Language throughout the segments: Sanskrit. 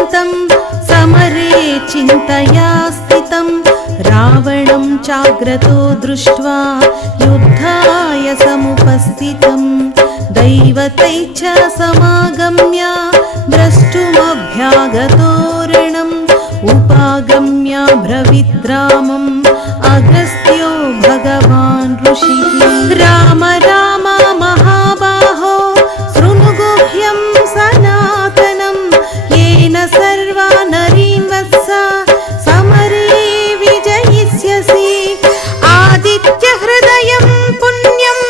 दुष्यन्तं समरे चिन्तया स्थितं रावणं चाग्रतो दृष्ट्वा युद्धाय समुपस्थितं दैवतैश्च समागम्य द्रष्टुमभ्यागतोरणम् उपागम्य ब्रवीद्रामम् अगस्त्यो भगवान् ऋषिः राम राम महाबाहो शृणु गुह्यं सनातनं येन सर्वा नरीन् वत्स समरे विजयिष्यसि आदित्यहृदयं पुण्यं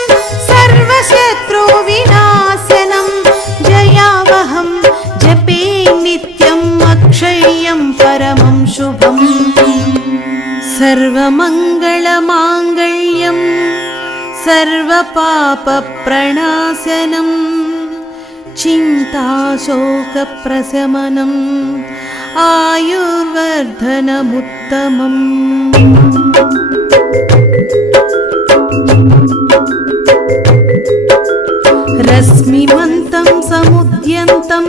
सर्वशत्रो विनाशनं जयावहं जपे नित्यम् अक्षय्यं परमं शुभम् सर्वमङ्गलमाङ्गल्यं सर्वपापप्रणाशनं चिन्ताशोकप्रशमनम् आयुर्वर्धनमुत्तमम् रश्मिमन्तं समुद्यन्तं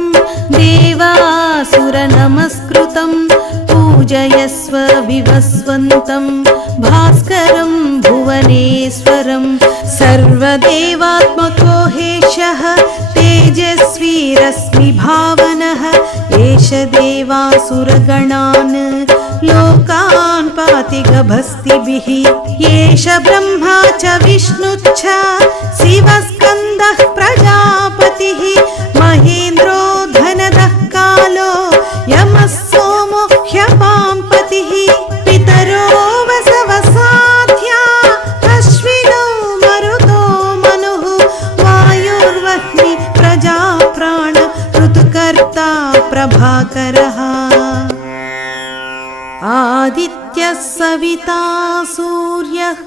देवासुरनमस्कृतं पूजयस्व विवस्वन्तं भास्करं भुवनेश्वरं सर्वदेवात्मको हेशः तेजस्वी रश्मिभावनः एष देवासुरगणान् लोकान् पाति गभस्तिभिः एष ब्रह्मा च विष्णुश्च शिवस्कन्दः प्रजापतिः महेन्द्रो धनदः कालो यमः सोमो ह्यपाम्पतिः पितरो वसवसाध्या अश्विनो मरुतो मनुः वायुर्वह्नि प्रजाप्राण ऋतुकर्ता प्रभाकरः आदित्यः सविता सूर्यः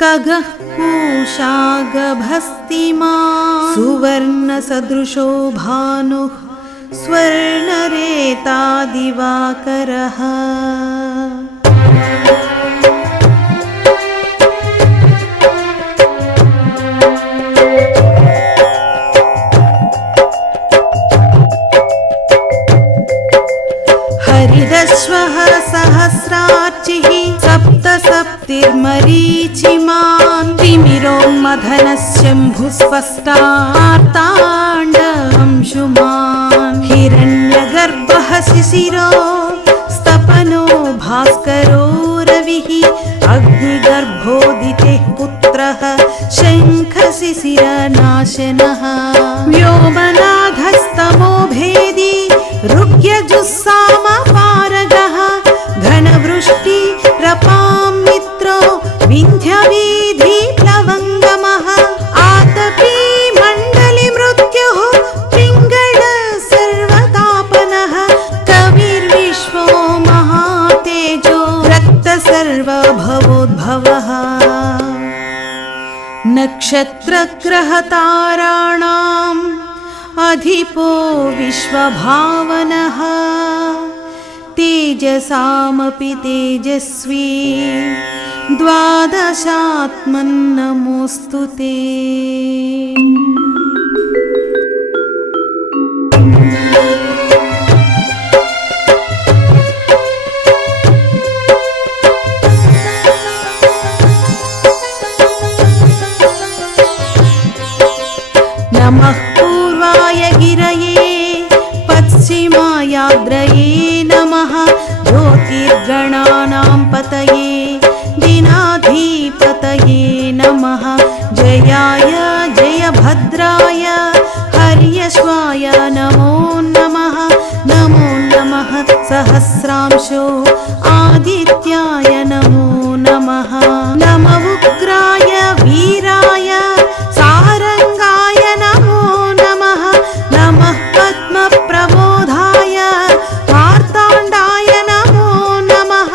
खगः पूषा गभस्तिमान् सुवर्णसदृशो भानुः स्वर्णरेता दिवाकरः हरिदश्वः सहस्रार्चिः सप्तसप्तिर्मरीचिमान् तिमिरोन्मथनः शम्भुस्पष्टार्ताण्डअंशुमान् हिरण्यगर्भः शिशिरो स्तपनो भास्करो रविः अग्निगर्भोदितेः पुत्रः शङ्खशिशिरनाशनः व्योमनाथस्तमो भेदी ऋग्यजुस्सामपारगः घनवृष्टि रपां मित्रो विन्ध्यवीधिप्लवङ्गमः आतपी मण्डली मृत्युः पिङ्गळ सर्वतापनः कविर्विश्वो महातेजो रक्तसर्वभवोद्भवः नक्षत्रग्रहताराणाम् अधिपो विश्वभावनः तेजसामपि तेजस्वी द्वादशात्मन्नमोऽस्तु ते। नमः पूर्वाय गिरये पश्चिमायाद्रये नमः ज्योतिर्गणानां पतये दिनाधिपतये नमः जयाय जयभद्राय हर्यश्वाय नमो नमः नमो नमः सहस्रांशो आदित्याय नमो नमः नमः उग्राय वीराय सारंगाय नमो नमः नमः पद्मप्रबोधाय मार्ताण्डाय नमो नमः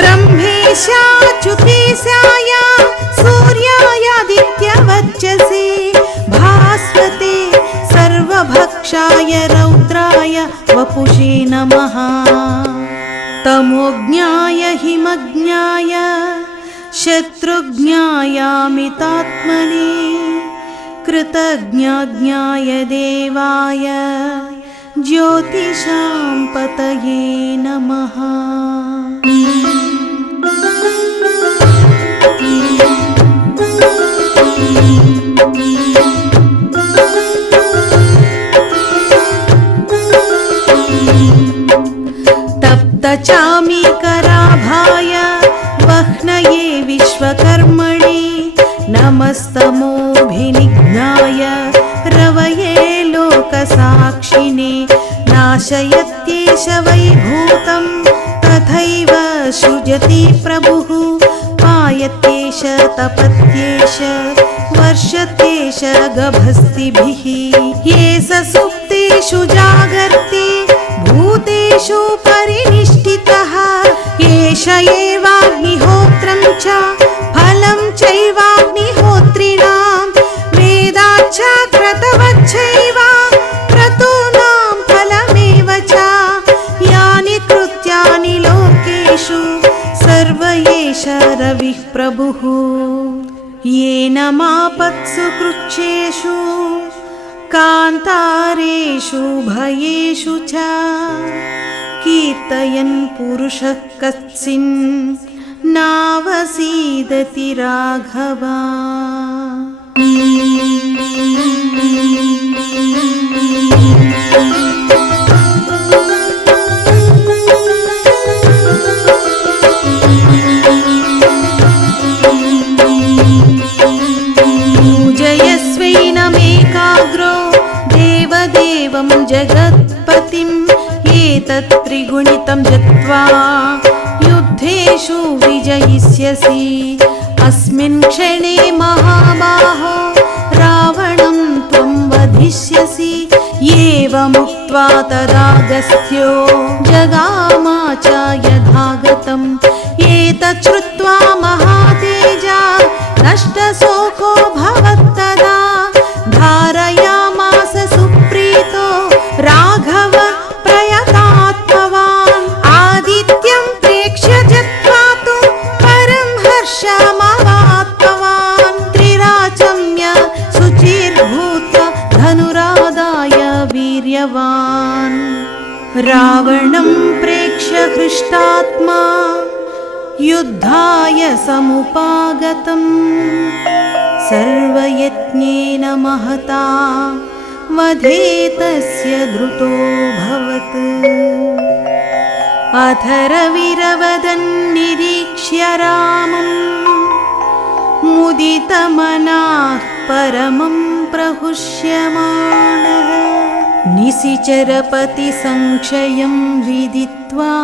ब्रह्मेशाच्युतेशाय सूर्यायादित्यवच्चसे भास्वते सर्वभक्षाय रौद्राय वपुषे नमः तमोज्ञाय हिमज्ञाय शत्रुज्ञायामितात्मने कृतज्ञाज्ञाय देवाय ज्योतिषां पतये नमः। तप्तचामीकराभाय वह्नये विश्वकर्मणे नमस्तमोऽभिनिघ्नाय रवये लोकसाक्षिणे नाशयत्येष वैभूतं तथैव सृजति प्रभुः पायत्येष तपत्येष वर्षत्येष गभस्तिभिः ये स सुप्तेषु जागर्ति भूतेषु परिनिष्ठितः एष एवाग्निहोत्रं च फलं चैवाग्निहोत्रिणां वेदाच्च क्रतवच्चैव क्रतूनां फलमेव च यानि कृत्यानि लोकेषु सर्व एष रविः प्रभुः येन मापत्सु कृच्छ्रेषु कान्तारेषु भयेषु च कीर्तयन् पुरुषः कश्चिन् नावसीदति राघव। पूजयस्वैनमेकाग्रो देवदेवं जगत्पतिम् एतत् त्रिगुणितं जत्वा युद्धेषु विजयिष्यसि अस्मिन् क्षणे महाबाहो रावणं त्वं वधिष्यसि एवमुक्त्वा तदागस्त्यो जगामाच यथागतम् एतत् श्रुत्वा महातेजा नष्टशोको भवत्तदा धारयामास सुप्रीतो राघव प्रयतात्मवान् आदित्यं प्रेक्ष्य जत्वा तु परं हर्षमवाप्तवान् त्रिराचम्य शुचिर्भूत्वा धनुरादाय वीर्यवान् रावणं प्रेक्ष्य हृष्टात्मा युद्धाय समुपागतम् सर्वयत्नेन महता वधे तस्य धृतोऽभवत् अथर्वविरवदन्निरीक्ष्य रामं मुदितमनाः परमं प्रहुष्यमाणः निशिचरपतिसंक्षयं विदित्वा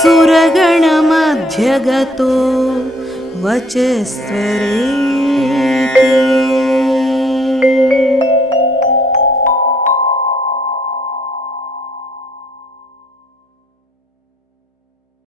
सुरगणमध्यगतो वचस्त्वरेति।